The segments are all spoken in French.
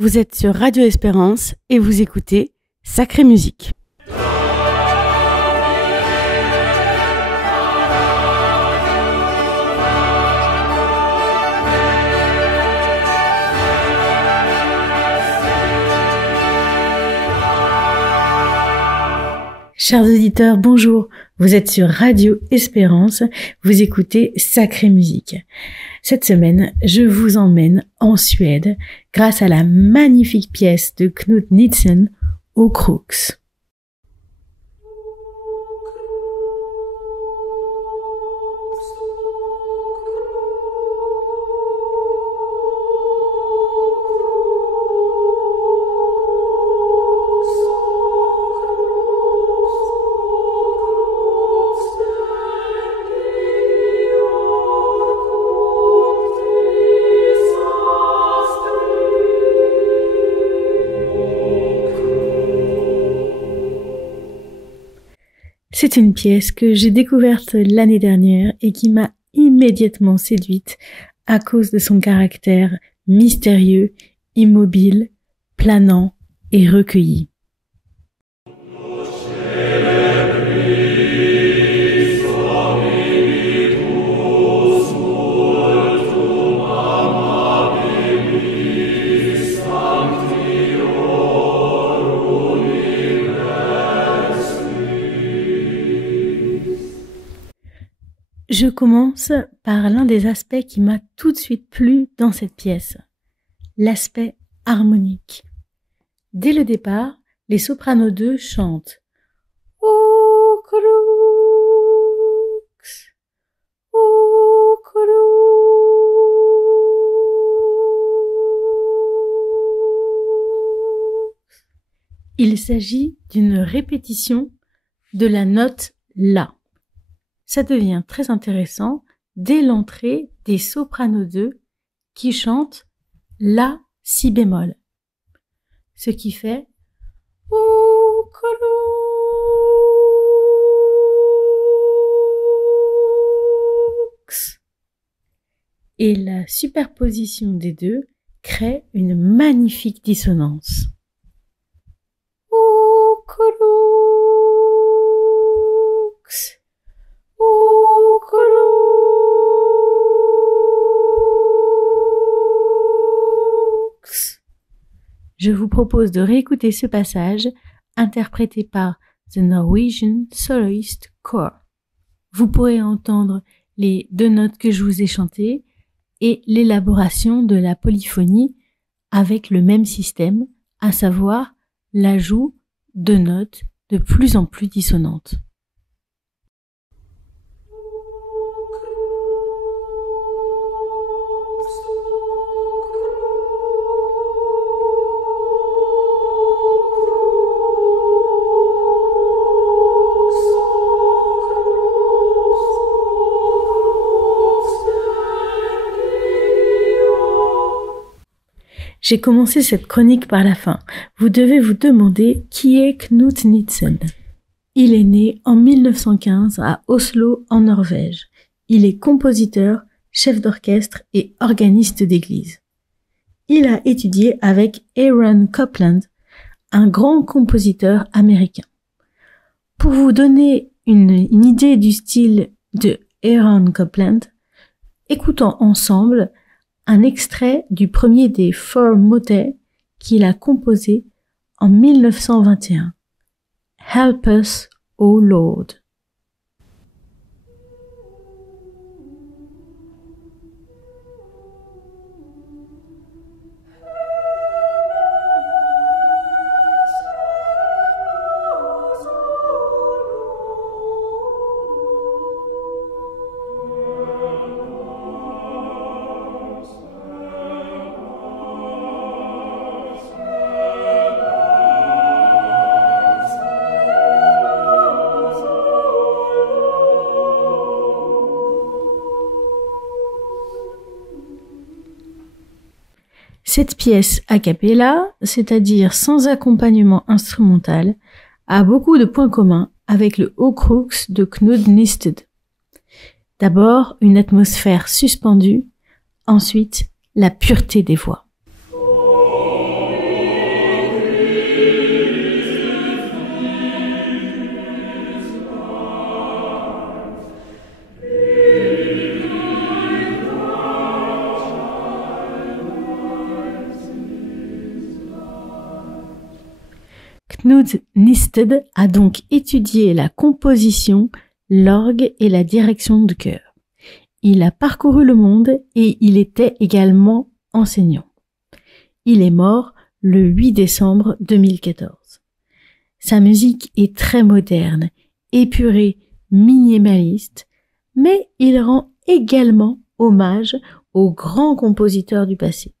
Vous êtes sur Radio Espérance et vous écoutez Sacrée Musique. Chers auditeurs, bonjour. Vous êtes sur Radio Espérance, vous écoutez Sacrée Musique. Cette semaine, je vous emmène en Suède grâce à la magnifique pièce de Knut Nielsen, Åkrux. C'est une pièce que j'ai découverte l'année dernière et qui m'a immédiatement séduite à cause de son caractère mystérieux, immobile, planant et recueilli. Je commence par l'un des aspects qui m'a tout de suite plu dans cette pièce, l'aspect harmonique. Dès le départ, les sopranos 2 chantent Åkrux, Åkrux. Il s'agit d'une répétition de la note La. Ça devient très intéressant dès l'entrée des sopranos 2 qui chantent La si bémol. Ce qui fait Åkrux. Et la superposition des deux crée une magnifique dissonance. Åkrux. Je vous propose de réécouter ce passage interprété par The Norwegian Soloist Choir. Vous pourrez entendre les 2 notes que je vous ai chantées et l'élaboration de la polyphonie avec le même système, à savoir l'ajout de notes de plus en plus dissonantes. J'ai commencé cette chronique par la fin. Vous devez vous demander qui est Knut Nielsen. Il est né en 1915 à Oslo, en Norvège. Il est compositeur, chef d'orchestre et organiste d'église. Il a étudié avec Aaron Copland, un grand compositeur américain. Pour vous donner une idée du style de Aaron Copland, écoutons ensemble un extrait du premier des 4 motets qu'il a composé en 1921. Help us, O Lord. Cette pièce a cappella, c'est-à-dire sans accompagnement instrumental, a beaucoup de points communs avec le Åkrux de Knut Nielsen. D'abord, une atmosphère suspendue, ensuite, la pureté des voix. Knud Nisted a donc étudié la composition, l'orgue et la direction de chœur. Il a parcouru le monde et il était également enseignant. Il est mort le 8 décembre 2014. Sa musique est très moderne, épurée, minimaliste, mais il rend également hommage aux grands compositeurs du passé,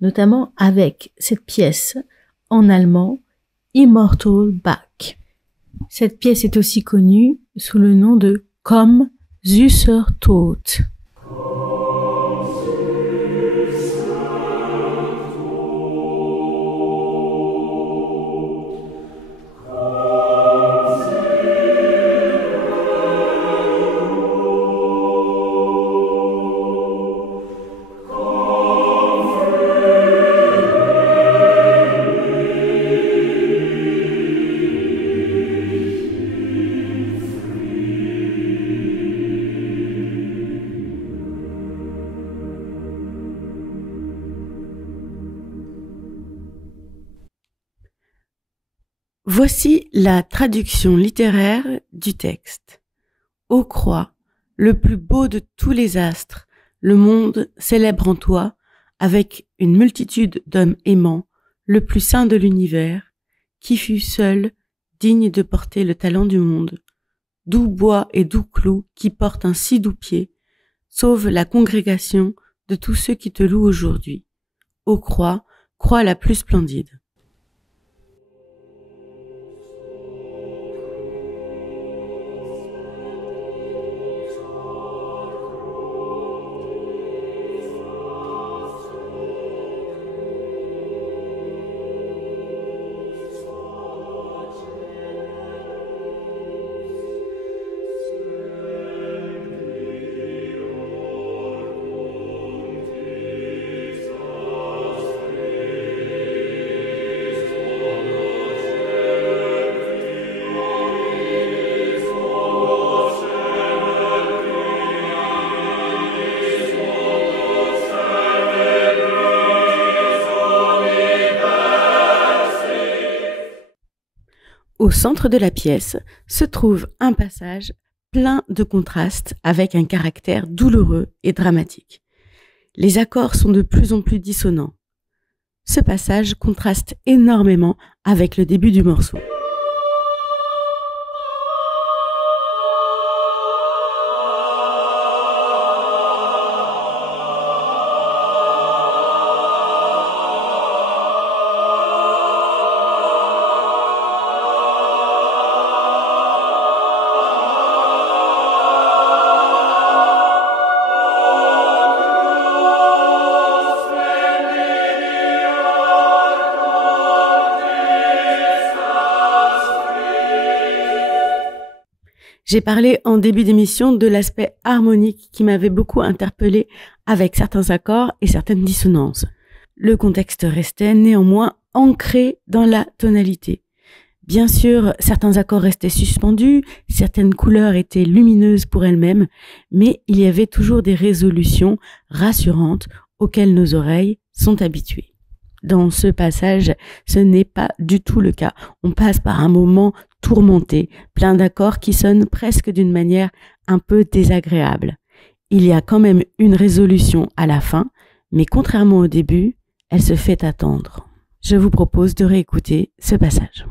notamment avec cette pièce en allemand Immortal Bach. Cette pièce est aussi connue sous le nom de Komm, süßer Tod. Voici la traduction littéraire du texte. Ô croix, le plus beau de tous les astres, le monde célèbre en toi, avec une multitude d'hommes aimants, le plus saint de l'univers, qui fut seul, digne de porter le talent du monde. Doux bois et doux clous qui portent un si doux pied, sauve la congrégation de tous ceux qui te louent aujourd'hui. Ô croix, croix la plus splendide. Au centre de la pièce se trouve un passage plein de contrastes avec un caractère douloureux et dramatique. Les accords sont de plus en plus dissonants. Ce passage contraste énormément avec le début du morceau. J'ai parlé en début d'émission de l'aspect harmonique qui m'avait beaucoup interpellé avec certains accords et certaines dissonances. Le contexte restait néanmoins ancré dans la tonalité. Bien sûr, certains accords restaient suspendus, certaines couleurs étaient lumineuses pour elles-mêmes, mais il y avait toujours des résolutions rassurantes auxquelles nos oreilles sont habituées. Dans ce passage, ce n'est pas du tout le cas. On passe par un moment tourmenté, plein d'accords qui sonnent presque d'une manière un peu désagréable. Il y a quand même une résolution à la fin, mais contrairement au début, elle se fait attendre. Je vous propose de réécouter ce passage.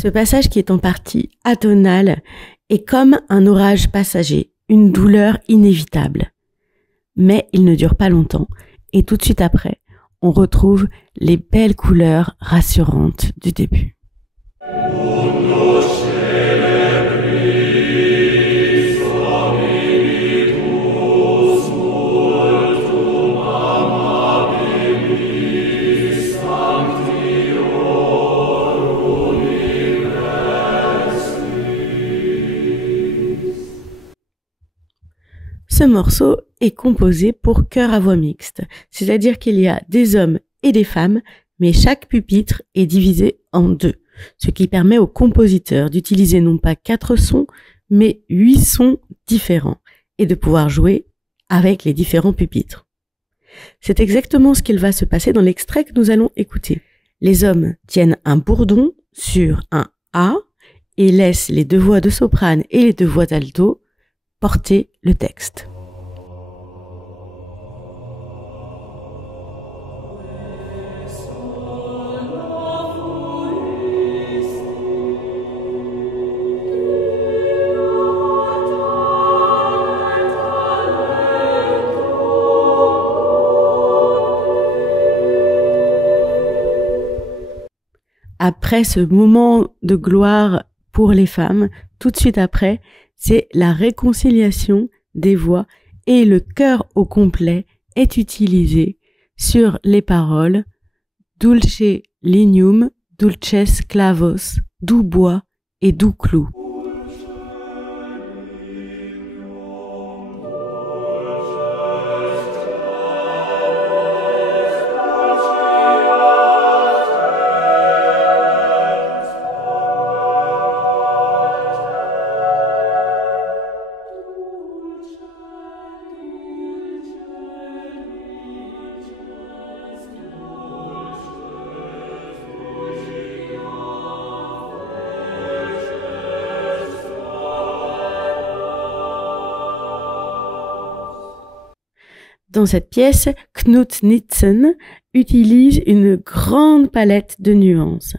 Ce passage qui est en partie atonal est comme un orage passager, une douleur inévitable. Mais il ne dure pas longtemps et tout de suite après, on retrouve les belles couleurs rassurantes du début. Sancti Ce morceau est composé pour chœur à voix mixte, c'est-à-dire qu'il y a des hommes et des femmes, mais chaque pupitre est divisé en deux, ce qui permet au compositeur d'utiliser non pas 4 sons, mais 8 sons différents et de pouvoir jouer avec les différents pupitres. C'est exactement ce qu'il va se passer dans l'extrait que nous allons écouter. Les hommes tiennent un bourdon sur un A et laissent les 2 voix de soprane et les 2 voix d'alto porter le texte. Après ce moment de gloire pour les femmes, tout de suite après, c'est la réconciliation des voix et le chœur au complet est utilisé sur les paroles Dulce lignum, dulces clavos, doux bois et doux clous. Dans cette pièce, Knut Nitzen utilise une grande palette de nuances.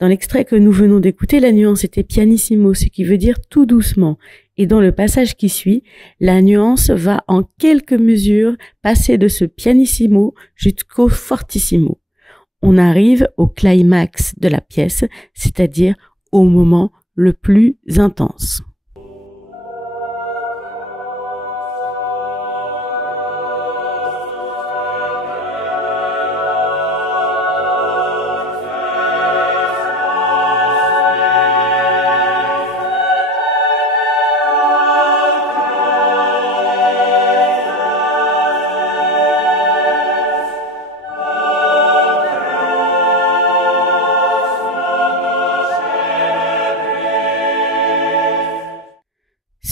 Dans l'extrait que nous venons d'écouter, la nuance était pianissimo, ce qui veut dire tout doucement. Et dans le passage qui suit, la nuance va en quelques mesures passer de ce pianissimo jusqu'au fortissimo. On arrive au climax de la pièce, c'est-à-dire au moment le plus intense.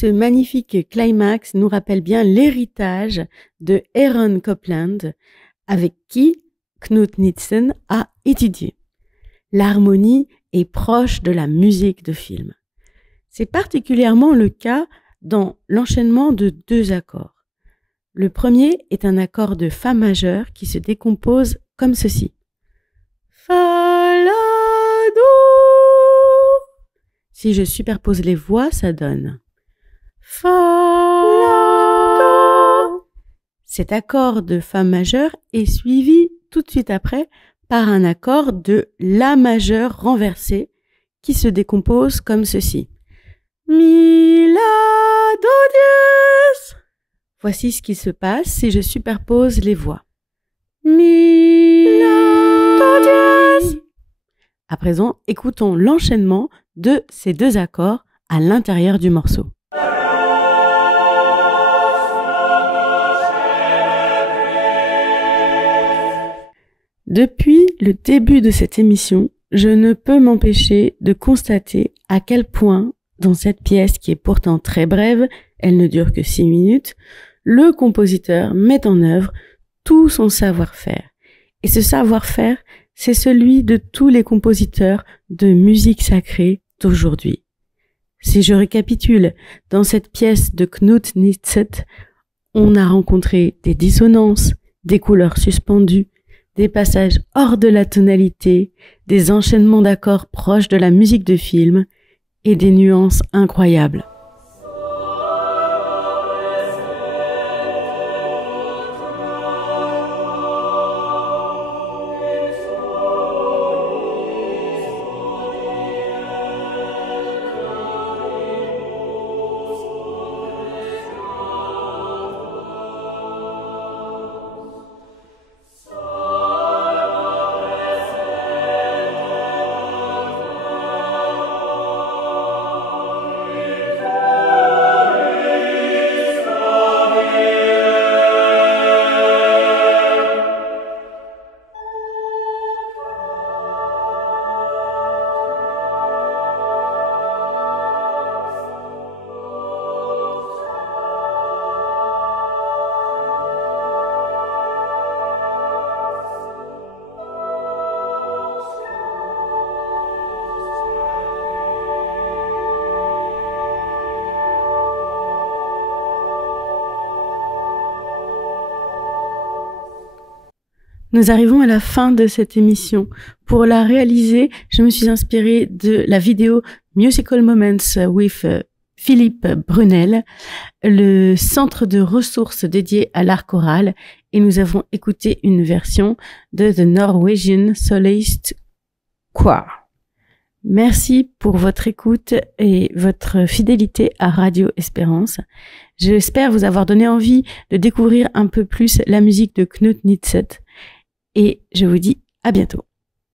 Ce magnifique climax nous rappelle bien l'héritage de Aaron Copland, avec qui Knut Nitzen a étudié. L'harmonie est proche de la musique de film. C'est particulièrement le cas dans l'enchaînement de 2 accords. Le premier est un accord de Fa majeur qui se décompose comme ceci. Fa, la, do. Si je superpose les voix, ça donne Fa, la, do. Cet accord de Fa majeur est suivi tout de suite après par un accord de La majeur renversé qui se décompose comme ceci. Mi, la, do, dièse. Voici ce qui se passe si je superpose les voix. Mi, la, do, dièse. À présent, écoutons l'enchaînement de ces 2 accords à l'intérieur du morceau. Depuis le début de cette émission, je ne peux m'empêcher de constater à quel point, dans cette pièce qui est pourtant très brève, elle ne dure que 6 minutes, le compositeur met en œuvre tout son savoir-faire. Et ce savoir-faire, c'est celui de tous les compositeurs de musique sacrée d'aujourd'hui. Si je récapitule, dans cette pièce de Knut Nitzen, on a rencontré des dissonances, des couleurs suspendues, des passages hors de la tonalité, des enchaînements d'accords proches de la musique de film et des nuances incroyables. Nous arrivons à la fin de cette émission. Pour la réaliser, je me suis inspirée de la vidéo Musical Moments with Philippe Brunel, le centre de ressources dédié à l'art choral, et nous avons écouté une version de The Norwegian Soloist Choir. Merci pour votre écoute et votre fidélité à Radio Espérance. J'espère vous avoir donné envie de découvrir un peu plus la musique de Knut Nitzet et je vous dis à bientôt.